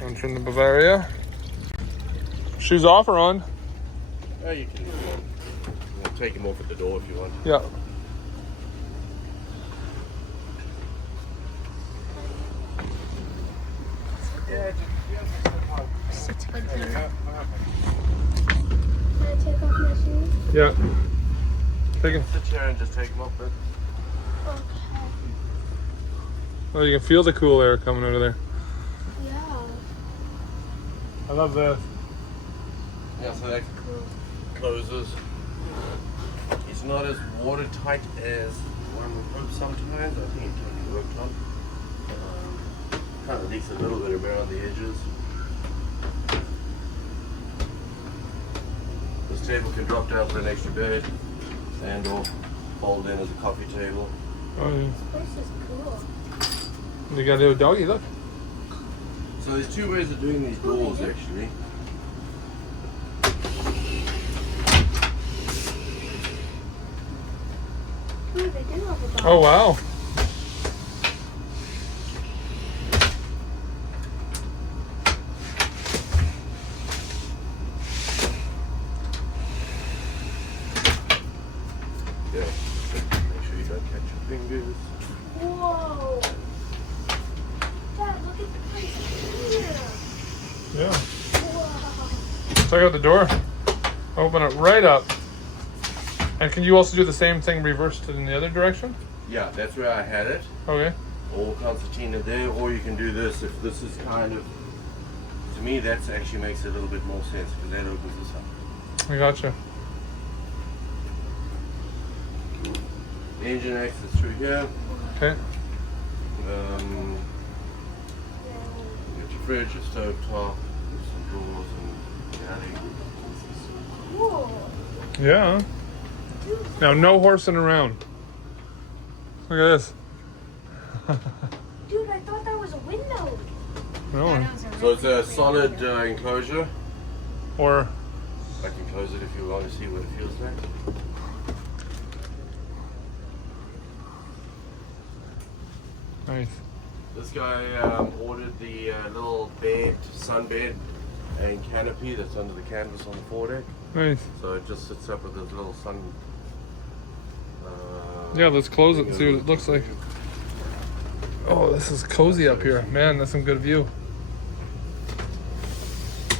Entering the Bavaria. Shoes off or on? Oh, you can take them off at the door if you want. Yeah. Can I take off my shoes? Yeah. Take it. Sit here and just take them off. But Okay. Oh, you can feel the cool air coming out of there. Yeah. I love this. yeah, so that Cool. closes. It's not as watertight as one would hope sometimes. I think it can be worked on. Kind of leaks a little bit around the edges. This table can drop down for an extra bed and or fold in as a coffee table. Oh, yeah. This place is cool. You got a little doggy, look. So there's two ways of doing these doors actually. Ooh, they do have a dog. Oh, wow. Yeah. Make sure you don't catch your fingers. Whoa. Dad, look at the place here. Yeah. Whoa. Check out the door. Open it right up. And can you also do the same thing reversed in the other direction? Yeah, that's where I had it. Okay. All concertina there, or you can do this if this is kind of, to me that actually makes a little bit more sense because that opens this up. I gotcha. Engine exits through here. Okay. You got your fridge, your stove top, some drawers and galley. Cool. Yeah. Now, no horsing around. Look at this. Dude, I thought that was a window. No. So it's a solid enclosure. Or, I can close it if you want to see what it feels like. nice. This guy ordered the little bed, sun bed and canopy that's under the canvas on the foredeck. Nice. So it just sits up with this little sun. Yeah, let's close it and see what it looks like. Oh, this is cozy up here. Man, that's some good view.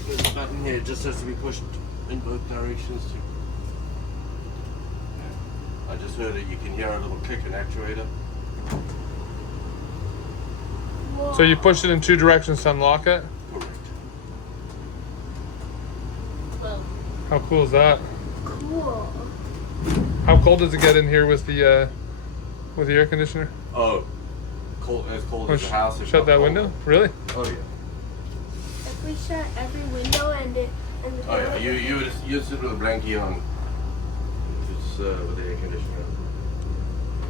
There's a button here, it just has to be pushed in both directions. I just heard it, you can hear a little click and actuator. Whoa. So you push it in two directions to unlock it? Correct. Whoa. How cool is that? Cool. How cold does it get in here with the air conditioner? Oh, cold, as cold Oh, as the house. if shut not that colder. window? Really? Oh yeah. If we shut every window and the Oh yeah, you sit with a blankie on. It's with the air conditioner.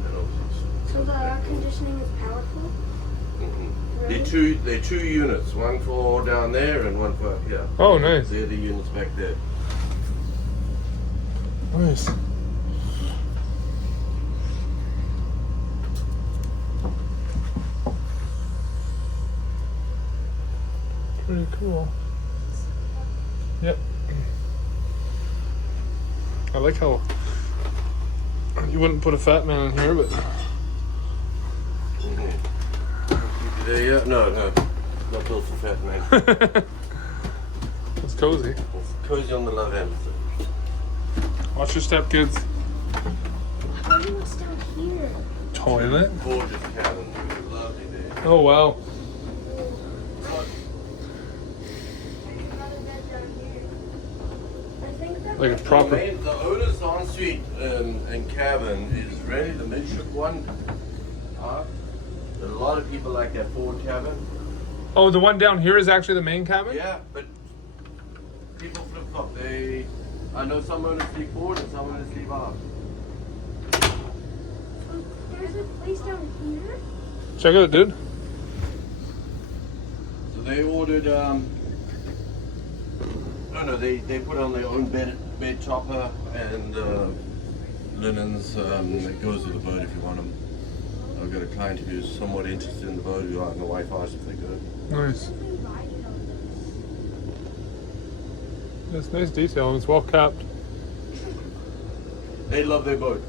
And also, So the air conditioning is powerful? Really? They're two units, one for down there and one for up here. Oh, nice. They're the units back there. Nice. Pretty cool. Yep. I like how you wouldn't put a fat man in here, but There, yeah, no, not built for fat man. it's cozy. It's cozy on the love end. Watch your step, kids. How do you what's down here? Toilet. Gorgeous cabin, lovely there. Oh wow. Another bed down here. I think that Like a proper. The owner's ensuite and cabin is really the midship one. A lot of people like that forward cabin. Oh, the one down here is actually the main cabin? Yeah, but people flip flop. I know some owners sleep forward and some owners sleep aft. there's a place down here. Check it out, dude. So they ordered. They put on their own bed topper and linens. It goes with the boat if you want them. I've got a client who's somewhat interested in the boat. My wife asked if they could. Nice. Something riding on It's nice detail and it's well kept. They love their boat.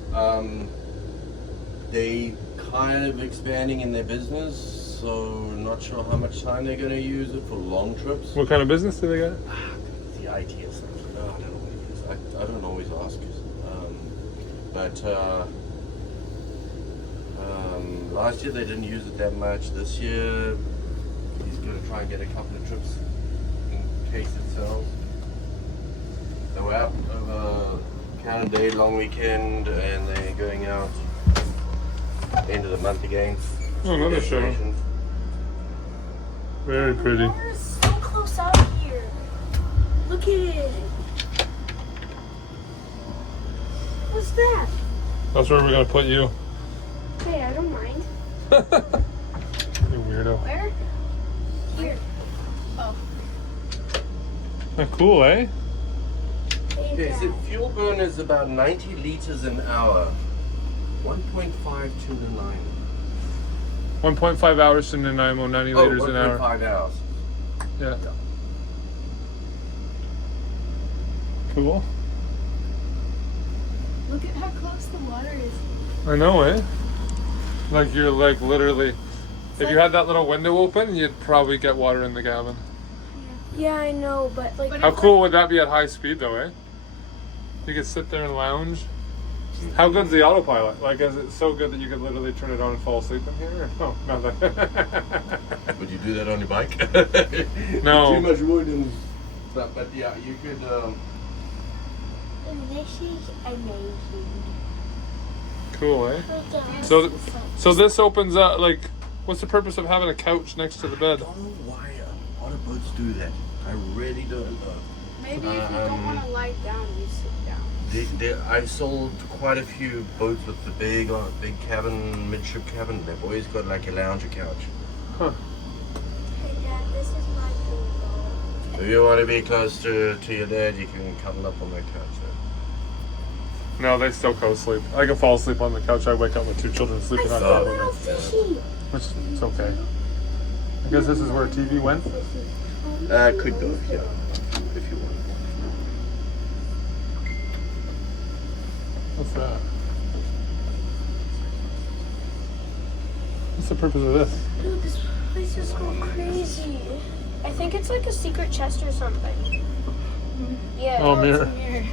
They kind of expanding in their business, so not sure how much time they're going to use it for long trips. What kind of business do they got? The IT or something. No, I don't know what it is. I don't always ask. Last year they didn't use it that much. This year he's going to try and get a couple of trips in case it sells. They were out over Canada Day long weekend and they're going out end of the month again. Oh, another show. Destinations. Very pretty. We're so close out here. Look at it. What's that? That's where we're gonna put you. Hey, I don't mind. You weirdo. Where? Here. Oh. Cool, eh? Hey, Okay, so Dad. fuel burn is about 90 liters an hour. 1.5 to the 9. 1.5 hours to Nanaimo, 90 liters an hour. 1.5 hours. Yeah. Cool. Look at how close the water is. I know, eh? Like you're like literally. If you had that little window open, you'd probably get water in the cabin. Yeah, I know, but like. How cool would that be at high speed, though, eh? You could sit there and lounge. How good's the autopilot? Like, is it so good that you could literally turn it on and fall asleep in here? No, nothing. Would you do that on your bike? No. Too much wood and stuff, but yeah, you could. This is amazing. Cool, eh? So this opens up. Like, what's the purpose of having a couch next to the I bed? don't know why a lot of boats do that. I really don't know. Maybe if you don't want to lie down, you sit down. I've sold quite a few boats with the big cabin, midship cabin. They've always got like a lounger couch. Huh. Hey, Dad, this is my pool. If you want to be close to your dad, you can cuddle up on that couch. No, they still co-sleep. I can fall asleep on the couch. I wake up with two children sleeping on top of me, Little fishy. which is okay. I guess this is where TV went. Could go, yeah, if you want. What's that? What's the purpose of this? Dude, this place is going crazy. I think it's like a secret chest or something. Yeah. Oh, it's mirror. a mirror.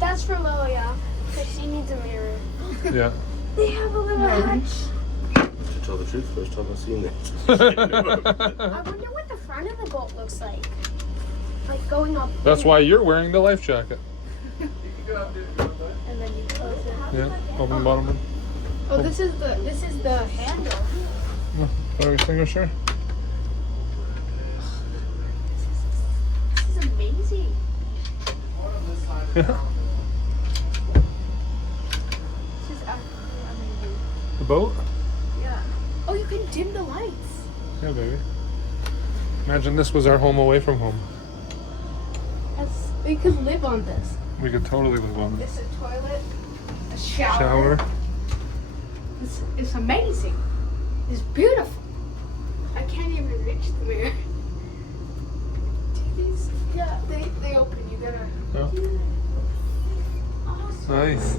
That's for Loya, because she needs a mirror. Yeah. They have a little hatch. To tell the truth, first time I've seen that. I wonder what the front of the boat looks like. Like going up. That's why you're wearing the life jacket. And then you close it. Yeah. Open the bottom one. Oh, this is the handle. Fire extinguisher. This is amazing. Yeah. This is absolutely amazing. The boat. Yeah. Oh, you can dim the lights. Yeah, baby. Imagine this was our home away from home. We could live on this. We could totally live on this. It's a toilet, a shower. Shower. It's amazing. It's beautiful. I can't even reach the mirror. TVs, yeah, they open. You gotta. Yeah. Awesome. Nice.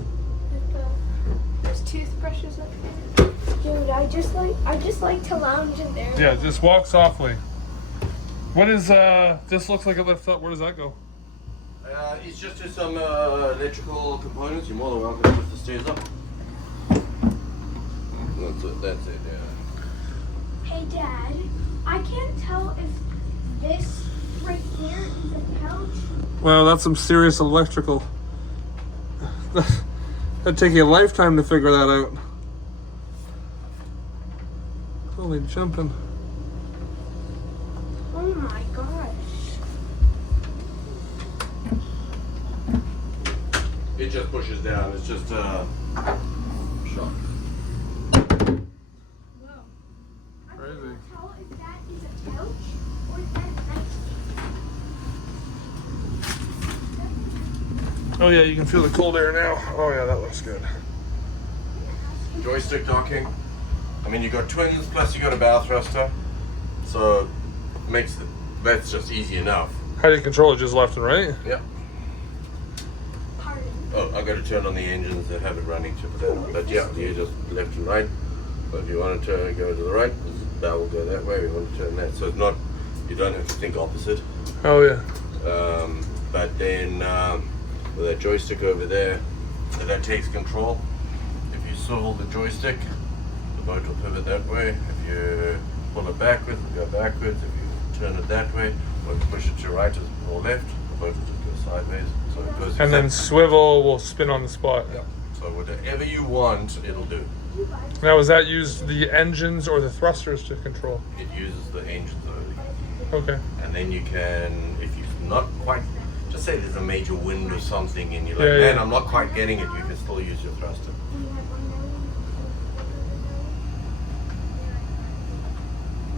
There's toothbrushes up there. Dude, I just like to lounge in there. Yeah, just walk softly. What is this looks like it lifts up. Where does that go? It's just to some electrical components. You're more than welcome to lift the stairs up. That's it, yeah. Hey, Dad, I can't tell if this right here is a couch. Well, that's some serious electrical. That'd take you a lifetime to figure that out. Holy jumping. Oh my gosh. It just pushes down. It's just shock. Whoa. I Crazy. can't tell if that is a couch or if that's nice. Oh yeah, you can feel the cold air now. Oh yeah, that looks good. Joystick docking. I mean, you got twins plus you got a bow thruster, so that's just easy enough. How do you control it? Just left and right? Yeah. Pardon. Oh, I got to turn on the engines that have it running to that. But yeah, you just left and right. But if you want to go to the right, that will go that way. If you want to turn that, so it's not. You don't have to think opposite. Oh yeah. But then with that joystick over there, that takes control. If you swivel the joystick, the boat will pivot that way. If you pull it backwards, it'll go backwards. If you turn it that way, or push it to right or left, the boat will just go sideways. So it goes. And then swivel will spin on the spot. Yeah. So whatever you want, it'll do. Now, is that used the engines or the thrusters to control? It uses the engines only. Okay. And then you can, if you're not quite, just say there's a major wind or something and you're like, Yeah, man, yeah. I'm not quite getting it, you can still use your thruster.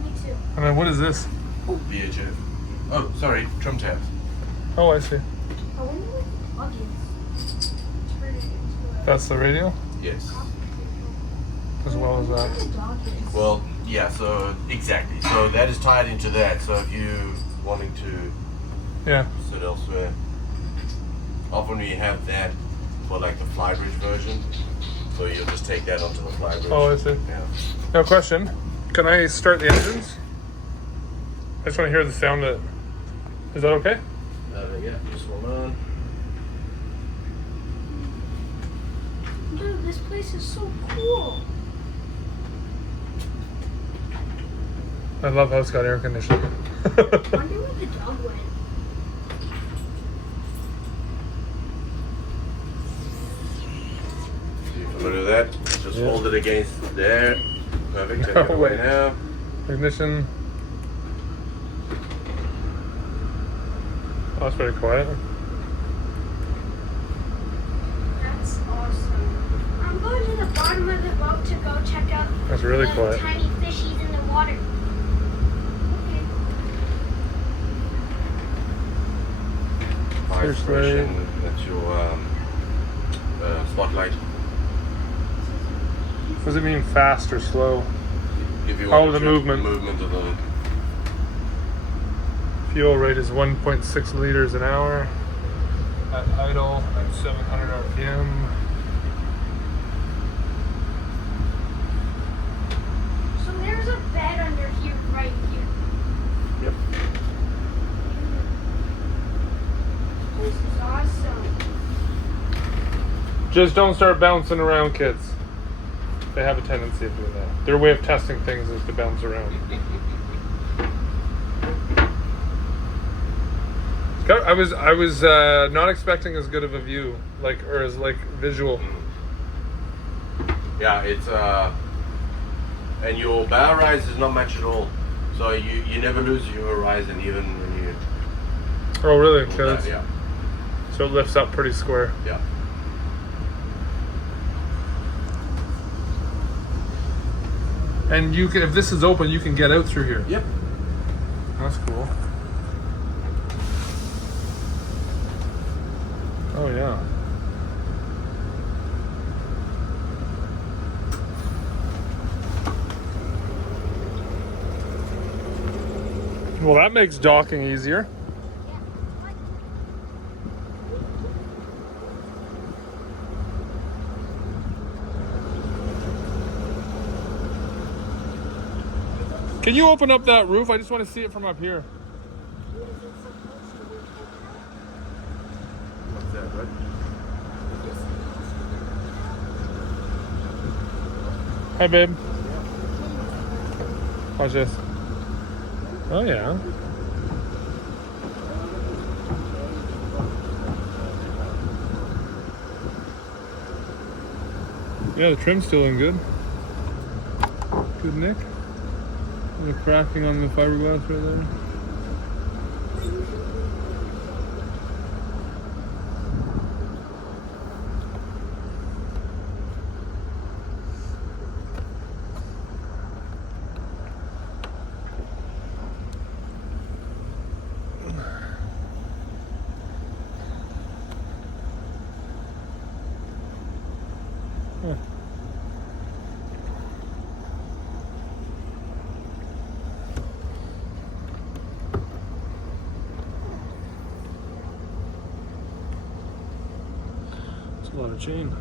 Me too. And then what is this? VHF. Oh, sorry, trim tabs. Oh, I see. I wonder what the plug is. Turn it into a That's the radio, Yes. as well as that. dog is. Well, yeah, so exactly. So that is tied into that. So if you wanting to Yeah. sit elsewhere, often we have that for like the flybridge version. So you'll just take that onto the flybridge. Oh, I see. Yeah. Now, question: can I start the engines? I just want to hear the sound. Is that okay? Yeah, just hold on. Dude, this place is so cool. I love how it's got air conditioning. I wonder where the dog went. You familiar with that? Just Yeah. hold it against there. Perfect. Take it No away way. now. Ignition. Oh, that's very quiet. That's awesome. I'm going to the bottom of the boat to go check out That's really the quiet. tiny fishies in the water. Okay. High Seriously. expression. That's your spotlight. What does it mean, fast or slow? If you Oh, want the to movement. movement of the. Fuel rate is 1.6 liters an hour. At idle at 700 RPM. So there's a bed under here, right here. Yep. This is awesome. Just don't start bouncing around, kids. They have a tendency of doing that. Their way of testing things is to bounce around. I was not expecting as good of a view, or as visual. Yeah, it's and your bow rise is not much at all, so you never lose your horizon even when you. Oh, really? hold that, Okay, yeah. so it lifts up pretty square. Yeah. And you can, if this is open, you can get out through here. Yep. That's cool. Oh yeah. Well, that makes docking easier. Can you open up that roof? I just want to see it from up here. What's that, bud? Hi, babe. Watch this. Oh, yeah. Yeah, the trim's still in good. Good nick. The cracking on the fiberglass right there. Huh. A lot of chain.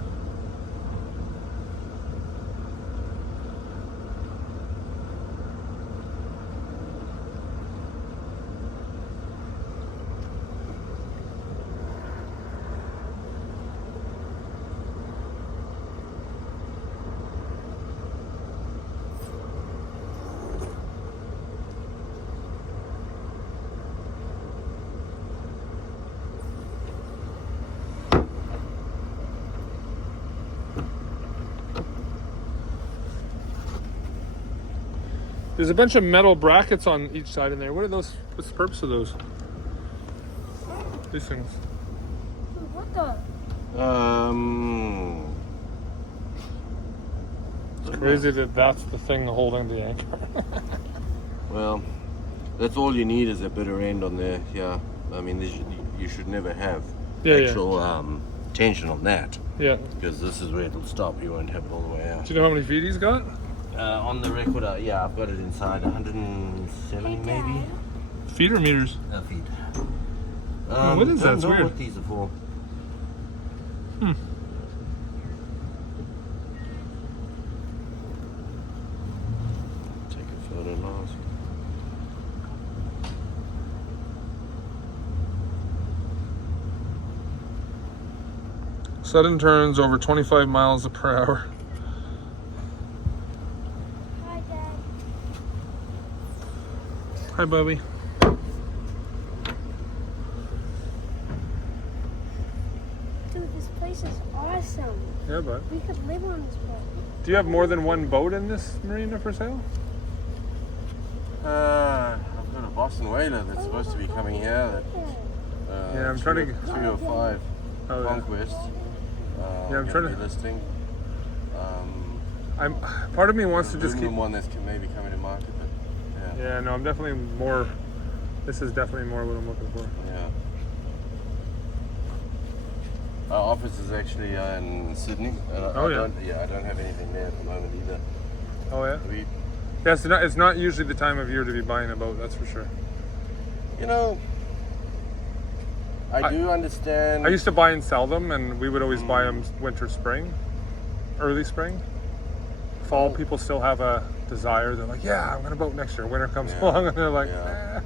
There's a bunch of metal brackets on each side in there. What are those? What's the purpose of those? These things. What the? It's crazy that that's the thing holding the anchor. Well, that's all you need is a bitter end on there. Yeah, I mean, you should never have actual tension on that. Yeah. Because this is where it'll stop. You won't have it all the way out. Do you know how many feet he's got? On the record, yeah, I've got it inside 170 maybe. Feet or meters? Feet. What is that? It's don't know weird. what these are for. Take a photo last. Sudden turns over 25 miles per hour. Hi, Dad. Hi, Bubby. Dude, this place is awesome. Yeah, bud. We could live on this place. Do you have more than one boat in this marina for sale? I've got a Boston whaler that's supposed to be coming here. That, Yeah, I'm trying to- 305 Oh, yeah. Conquest. Yeah, I'm trying to- be listing. Part of me wants to just keep. One that's maybe coming to market, but yeah. Yeah, no, I'm definitely more. This is definitely more what I'm looking for. Yeah. Our office is actually in Sydney. And I don't have anything there at the moment either. Oh yeah. We, Yeah, it's not usually the time of year to be buying a boat. That's for sure. you know, I do understand. I used to buy and sell them, and we would always buy them winter, spring, early spring. Fall, people still have a desire. They're like, yeah, I'm gonna boat next year. Winter comes along, and they're like, Yeah.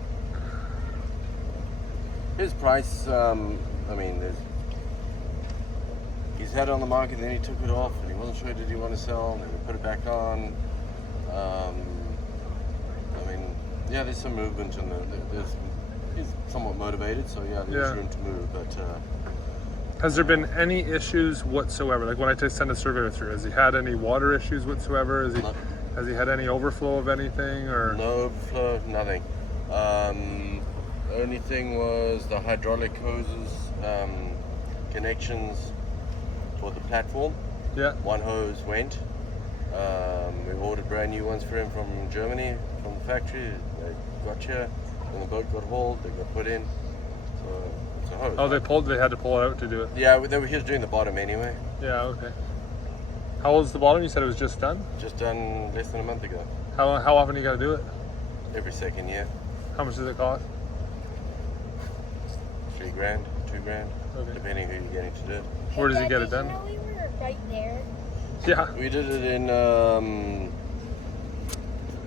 His price, I mean, he's had it on the market, then he took it off, and he wasn't sure did he want to sell, and then we put it back on. I mean, yeah, there's some movement, and he's somewhat motivated, so yeah, there's room to move. But Has there been any issues whatsoever? Like when I send a surveyor through, has he had any water issues whatsoever? Has he had any overflow of anything, or no overflow, nothing. The only thing was the hydraulic hoses connections for the platform. Yeah. One hose went. We ordered brand new ones for him from Germany, from the factory. They got here, when the boat got hauled, they got put in. So it's a hose. Oh, they had to pull it out to do it. Yeah, he was doing the bottom anyway. Yeah. Okay. How old's the bottom? You said it was just done. Just done less than a month ago. How often do you got to do it? Every second year. How much does it cost? $3,000, $2,000, Okay. depending who you're getting to do it. Where does he get it done? You know we were right there. Yeah. We did it in.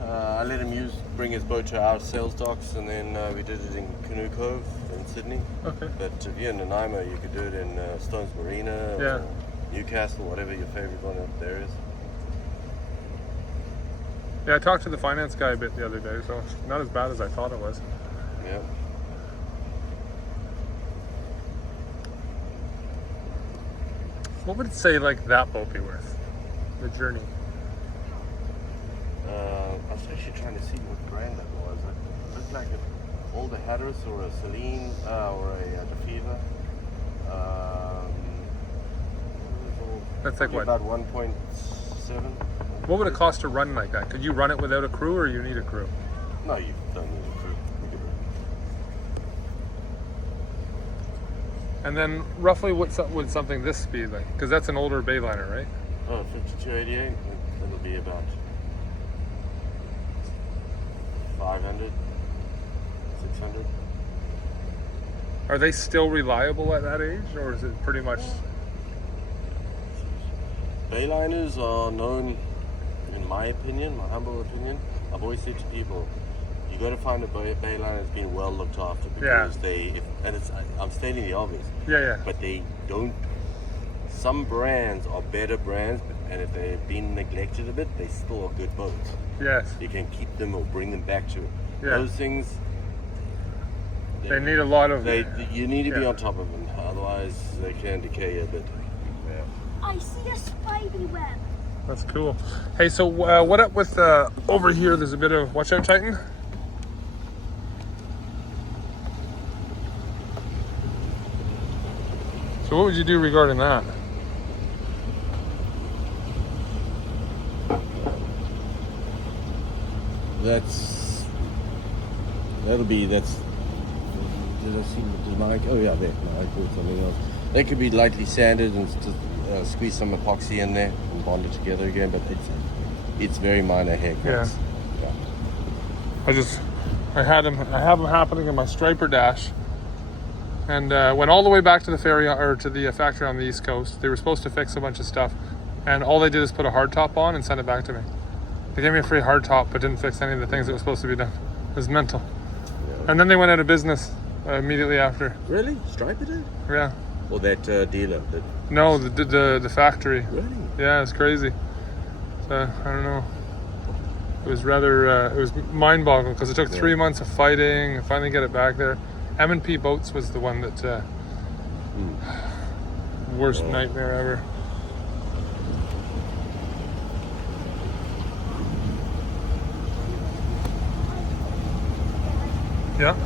I let him bring his boat to our sales docks, and then we did it in Canoe Cove in Sydney. Okay. But if you're in Nanaimo, you could do it in Stones Marina Yeah. or Newcastle, whatever your favorite one up there is. Yeah, I talked to the finance guy a bit the other day, so it's not as bad as I thought it was. Yeah. What would it say like that boat be worth? The Journey. I was actually trying to see what brand that was. It looked like an older Hatteras or a Celine or a Defever. That's like what? About 1.7. What would it cost to run like that? Could you run it without a crew, or you need a crew? No, you don't need a crew. You could And then roughly would something this speed like? Because that's an older bayliner, right? 5288, it'll be about 500, 600. Are they still reliable at that age, or is it pretty much? Bayliners are known, in my opinion, my humble opinion, I've always said to people, you got to find a bayliner that's been well looked after because I'm stating the obvious, Yeah. but they don't. Some brands are better brands, and if they've been neglected a bit, they still are good boats. Yes. You can keep them or bring them back to it. Yeah. Those things. They need a lot of. You need to be Yeah. on top of them, otherwise they can decay a bit. Yeah. I see a spider web. That's cool. Hey, so what up with over here? There's a bit of watch out, Titan. So what would you do regarding that? That's. Did I see? Did Mike? Oh yeah, there. No, I thought something else. They could be lightly sanded and squeeze some epoxy in there and bond it together again, but it's very minor haircuts. Yeah. I have them happening in my striper dash, and went all the way back to the ferry or to the factory on the East Coast. They were supposed to fix a bunch of stuff, and all they did is put a hard top on and send it back to me. They gave me a free hard top, but didn't fix any of the things that was supposed to be done. It was mental. Yeah. And then they went out of business immediately after. Really? Striper did? Yeah. Or that dealer? No, the factory. Really? Yeah, it's crazy. So I don't know. It was rather it was mind-boggling because it took 3 months of fighting and finally get it back there. M&P Boats was the one that worst nightmare ever. Yeah.